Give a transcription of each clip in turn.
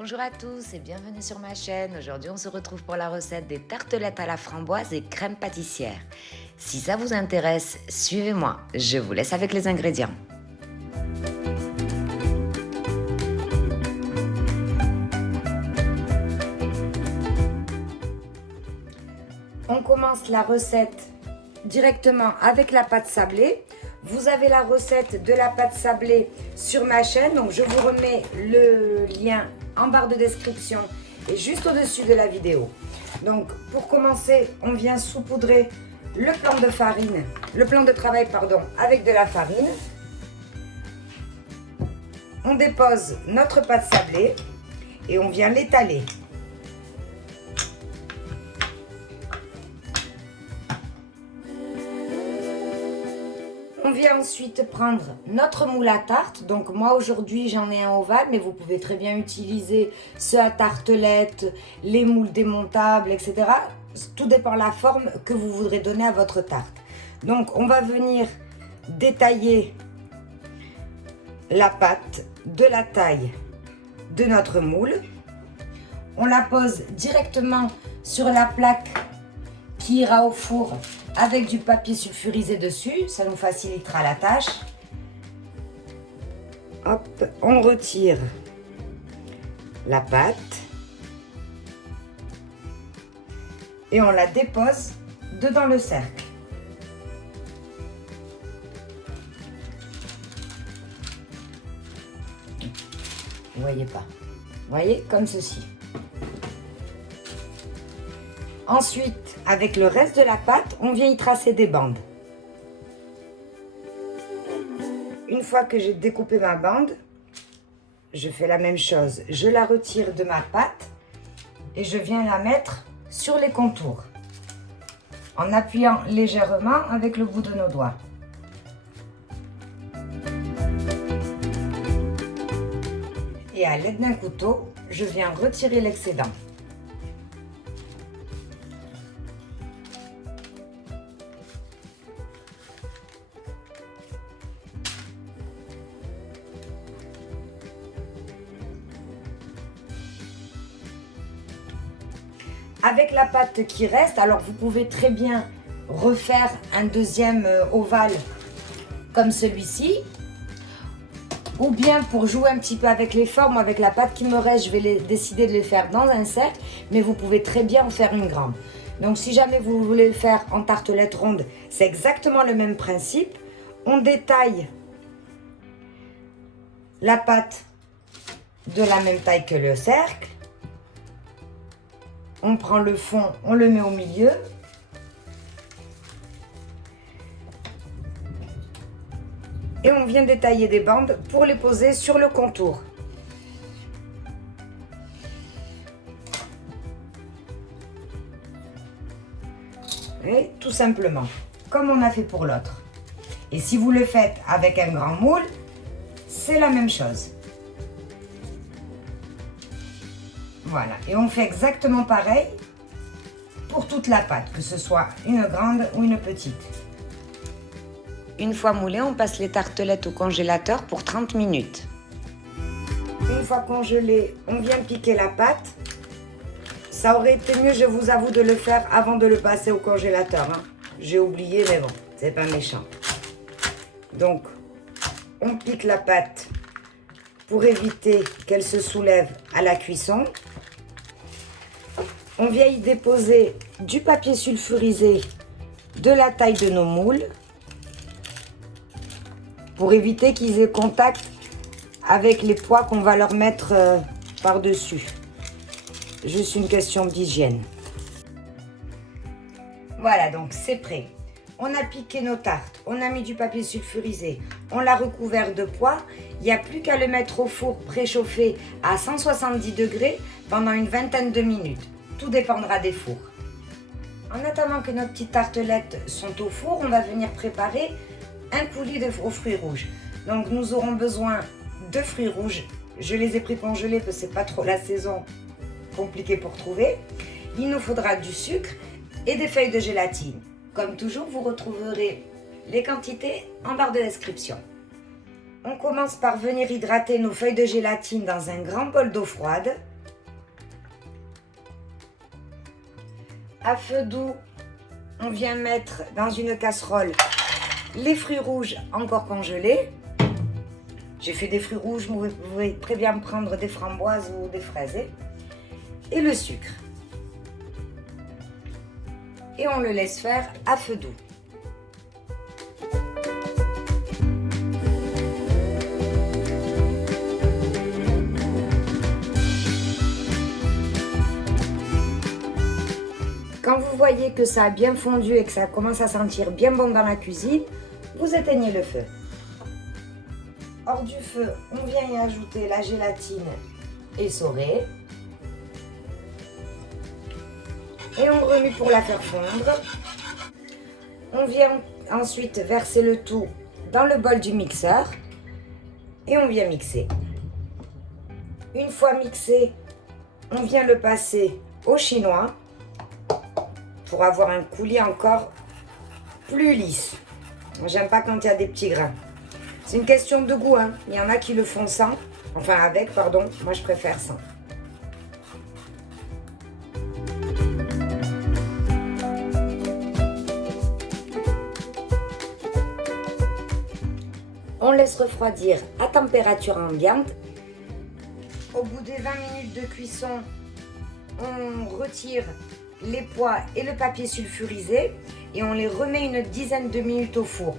Bonjour à tous et bienvenue sur ma chaîne. Aujourd'hui, on se retrouve pour la recette des tartelettes à la framboise et crème pâtissière. Si ça vous intéresse, suivez-moi. Je vous laisse avec les ingrédients. On commence la recette directement avec la pâte sablée. Vous avez la recette de la pâte sablée sur ma chaîne, donc je vous remets le lien en barre de description et juste au-dessus de la vidéo. Donc pour commencer, on vient saupoudrer le plan de travail avec de la farine. On dépose notre pâte sablée et on vient l'étaler. On vient ensuite prendre notre moule à tarte. Donc moi aujourd'hui j'en ai un ovale, mais vous pouvez très bien utiliser ceux à tartelettes, les moules démontables, etc. Tout dépend de la forme que vous voudrez donner à votre tarte. Donc on va venir détailler la pâte de la taille de notre moule. On la pose directement sur la plaque qui ira au four avec du papier sulfurisé dessus, ça nous facilitera la tâche. Hop, on retire la pâte et on la dépose dedans le cercle. Vous voyez pas? Vous voyez, comme ceci. Ensuite, avec le reste de la pâte, on vient y tracer des bandes. Une fois que j'ai découpé ma bande, je fais la même chose. Je la retire de ma pâte et je viens la mettre sur les contours en appuyant légèrement avec le bout de nos doigts. Et à l'aide d'un couteau, je viens retirer l'excédent. Avec la pâte qui reste, alors vous pouvez très bien refaire un deuxième ovale comme celui-ci. Ou bien pour jouer un petit peu avec les formes, avec la pâte qui me reste, je vais décider de les faire dans un cercle. Mais vous pouvez très bien en faire une grande. Donc si jamais vous voulez le faire en tartelette ronde, c'est exactement le même principe. On détaille la pâte de la même taille que le cercle. On prend le fond, on le met au milieu. Et on vient détailler des bandes pour les poser sur le contour. Et tout simplement, comme on a fait pour l'autre. Et si vous le faites avec un grand moule, c'est la même chose. Voilà, et on fait exactement pareil pour toute la pâte, que ce soit une grande ou une petite. Une fois moulées, on passe les tartelettes au congélateur pour 30 minutes. Une fois congelées, on vient piquer la pâte. Ça aurait été mieux, je vous avoue, de le faire avant de le passer au congélateur. Hein. J'ai oublié, mais bon, c'est pas méchant. Donc, on pique la pâte pour éviter qu'elle se soulève à la cuisson. On vient y déposer du papier sulfurisé de la taille de nos moules pour éviter qu'ils aient contact avec les pois qu'on va leur mettre par-dessus. Juste une question d'hygiène. Voilà, donc c'est prêt. On a piqué nos tartes, on a mis du papier sulfurisé, on l'a recouvert de pois. Il n'y a plus qu'à le mettre au four préchauffé à 170 degrés pendant une vingtaine de minutes. Tout dépendra des fours. En attendant que nos petites tartelettes sont au four, on va venir préparer un coulis aux fruits rouges. Donc nous aurons besoin de fruits rouges. Je les ai pris congelés parce que c'est pas trop la saison, compliquée pour trouver. Il nous faudra du sucre et des feuilles de gélatine. Comme toujours, vous retrouverez les quantités en barre de description. On commence par venir hydrater nos feuilles de gélatine dans un grand bol d'eau froide. À feu doux, on vient mettre dans une casserole les fruits rouges encore congelés. J'ai fait des fruits rouges, vous pouvez très bien prendre des framboises ou des fraises. Et le sucre. Et on le laisse faire à feu doux. Quand vous voyez que ça a bien fondu et que ça commence à sentir bien bon dans la cuisine, vous éteignez le feu. Hors du feu, on vient y ajouter la gélatine essorée. Et on remue pour la faire fondre. On vient ensuite verser le tout dans le bol du mixeur. Et on vient mixer. Une fois mixé, on vient le passer au chinois pour avoir un coulis encore plus lisse. J'aime pas quand il y a des petits grains. C'est une question de goût, hein. Il y en a qui le font sans, enfin avec, pardon. Moi, je préfère sans. On laisse refroidir à température ambiante. Au bout des 20 minutes de cuisson, on retire les pois et le papier sulfurisé et on les remet une dizaine de minutes au four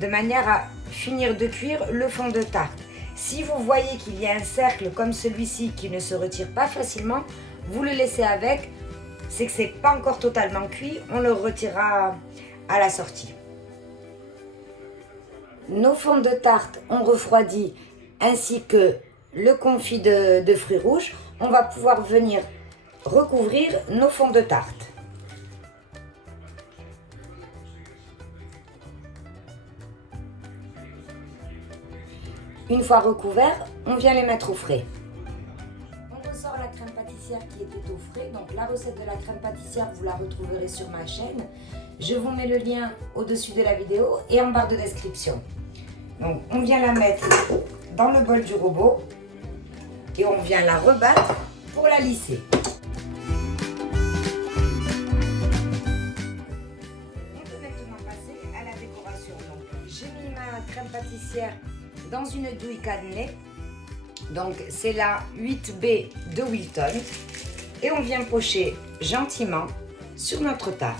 de manière à finir de cuire le fond de tarte. Si vous voyez qu'il y a un cercle comme celui-ci qui ne se retire pas facilement, vous le laissez avec, c'est que c'est pas encore totalement cuit, on le retirera à la sortie. Nos fonds de tarte ont refroidi ainsi que le confit de fruits rouges. On va pouvoir venir recouvrir nos fonds de tarte. Une fois recouverts, on vient les mettre au frais. On ressort la crème pâtissière qui était au frais. Donc la recette de la crème pâtissière, vous la retrouverez sur ma chaîne. Je vous mets le lien au-dessus de la vidéo et en barre de description. Donc on vient la mettre dans le bol du robot et on vient la rebattre pour la lisser. J'ai mis ma crème pâtissière dans une douille cannelée. Donc c'est la 8B de Wilton. Et on vient pocher gentiment sur notre tarte.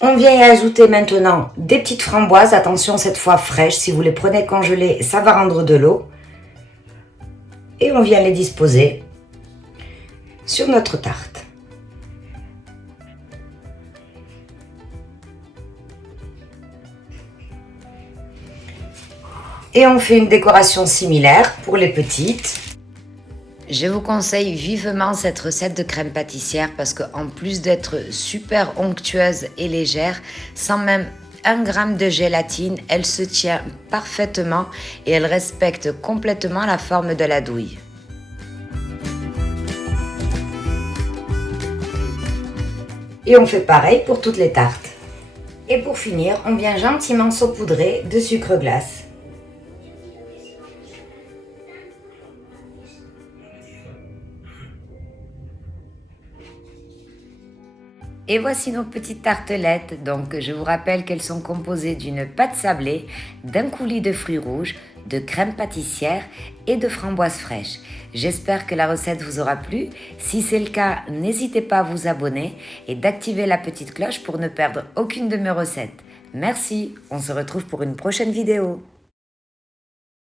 On vient y ajouter maintenant des petites framboises. Attention, cette fois fraîches. Si vous les prenez congelées, ça va rendre de l'eau. Et on vient les disposer sur notre tarte. Et on fait une décoration similaire pour les petites. Je vous conseille vivement cette recette de crème pâtissière parce qu'en plus d'être super onctueuse et légère, sans même 1 gramme de gélatine, elle se tient parfaitement et elle respecte complètement la forme de la douille. Et on fait pareil pour toutes les tartes. Et pour finir, on vient gentiment saupoudrer de sucre glace. Et voici nos petites tartelettes. Donc je vous rappelle qu'elles sont composées d'une pâte sablée, d'un coulis de fruits rouges, de crème pâtissière et de framboises fraîches. J'espère que la recette vous aura plu. Si c'est le cas, n'hésitez pas à vous abonner et d'activer la petite cloche pour ne perdre aucune de mes recettes. Merci, on se retrouve pour une prochaine vidéo.